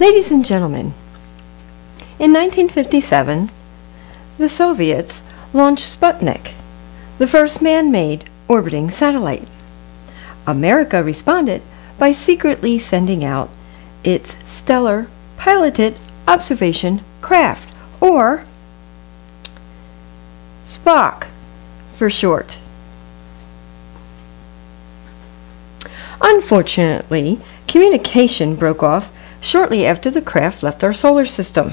Ladies and gentlemen, in 1957, the Soviets launched Sputnik, the first man-made orbiting satellite. America responded by secretly sending out its stellar piloted observation craft, or SPOC for short. Unfortunately, communication broke off shortly after the craft left our solar system,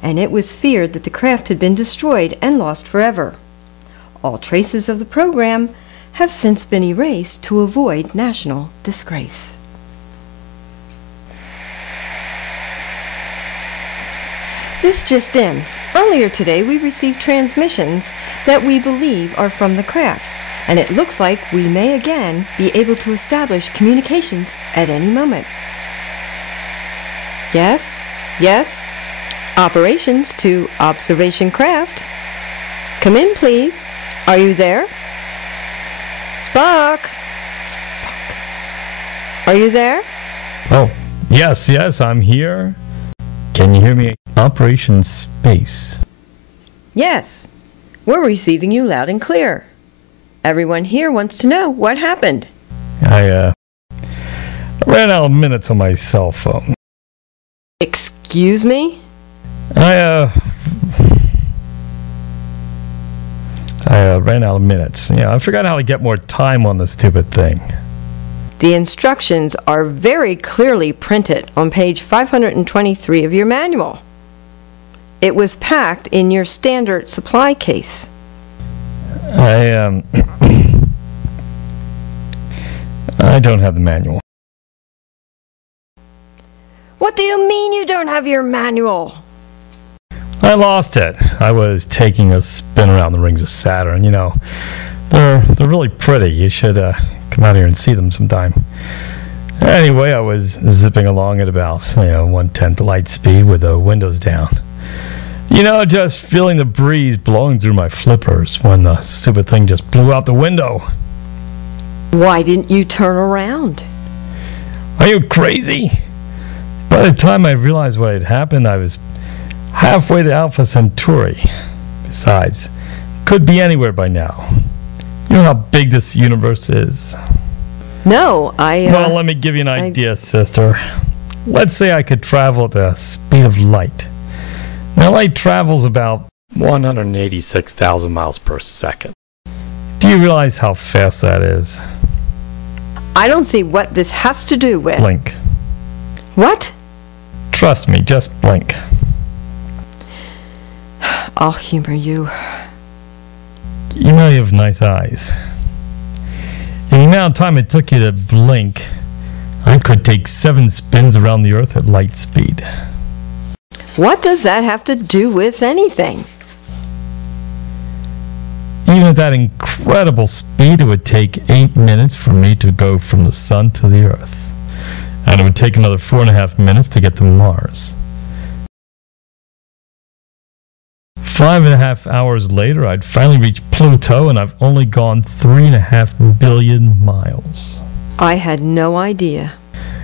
and it was feared that the craft had been destroyed and lost forever. All traces of the program have since been erased to avoid national disgrace. This just in. Earlier today we received transmissions that we believe are from the craft, and it looks like we may again be able to establish communications at any moment. Yes, yes. Operations to observation craft. Come in, please. Are you there? Spock? Are you there? Oh, yes, I'm here. Can you hear me? Operation Space. Yes. We're receiving you loud and clear. Everyone here wants to know what happened. I ran out of minutes on my cell phone. Excuse me? I ran out of minutes. I forgot how to get more time on this stupid thing. The instructions are very clearly printed on page 523 of your manual. It was packed in your standard supply case. I don't have the manual. What do you mean you don't have your manual? I lost it. I was taking a spin around the rings of Saturn. They're really pretty. You should come out here and see them sometime. Anyway, I was zipping along at about 1/10 light speed with the windows down. Just feeling the breeze blowing through my flippers when the stupid thing just blew out the window. Why didn't you turn around? Are you crazy? By the time I realized what had happened, I was halfway to Alpha Centauri. Besides, could be anywhere by now. You know how big this universe is? No, Well, let me give you an idea, sister. Let's say I could travel at the speed of light. Now, light travels about 186,000 miles per second. Do you realize how fast that is? I don't see what this has to do with... Blink. What? Trust me, just blink. I'll humor you. You have nice eyes. In the amount of time it took you to blink, I could take 7 spins around the Earth at light speed. What does that have to do with anything? Even at that incredible speed, it would take 8 minutes for me to go from the sun to the Earth. And it would take another 4.5 minutes to get to Mars. 5.5 hours later, I'd finally reached Pluto, and I've only gone 3.5 billion miles. I had no idea.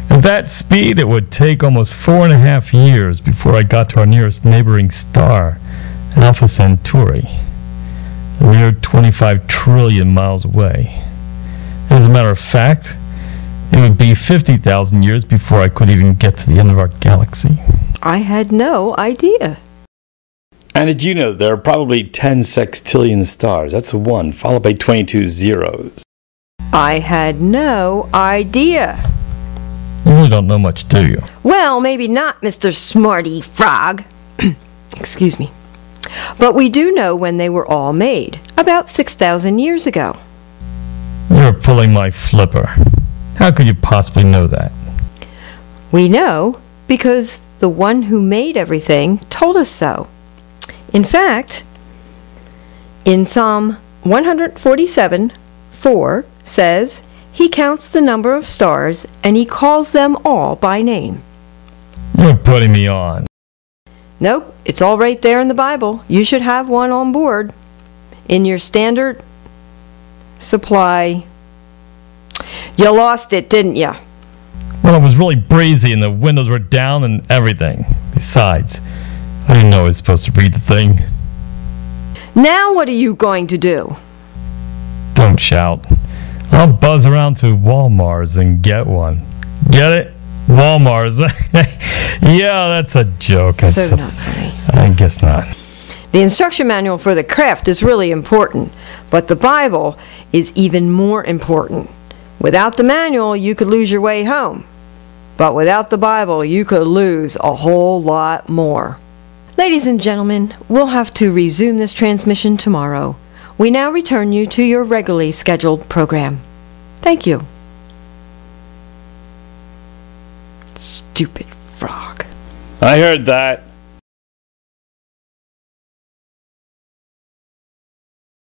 At that speed, it would take almost 4.5 years before I got to our nearest neighboring star, Alpha Centauri. A mere 25 trillion miles away. As a matter of fact, it would be 50,000 years before I could even get to the end of our galaxy. I had no idea. And did you know there are probably 10 sextillion stars? That's a 1, followed by 22 zeros. I had no idea. You really don't know much, do you? Well, maybe not, Mr. Smarty Frog. Excuse me. But we do know when they were all made, about 6,000 years ago. You're pulling my flipper. How could you possibly know that? We know because the one who made everything told us so. In fact, in Psalm 147:4 says, he counts the number of stars and he calls them all by name. You're putting me on. Nope, it's all right there in the Bible. You should have one on board in your standard supply. You lost it, didn't you? Well, it was really breezy and the windows were down and everything. Besides, I didn't know I was supposed to read the thing. Now what are you going to do? Don't shout. I'll buzz around to Walmart's and get one. Get it? Walmart's. Yeah, that's a joke. So not funny. I guess not. The instruction manual for the craft is really important, but the Bible is even more important. Without the manual, you could lose your way home. But without the Bible, you could lose a whole lot more. Ladies and gentlemen, we'll have to resume this transmission tomorrow. We now return you to your regularly scheduled program. Thank you. Stupid frog. I heard that.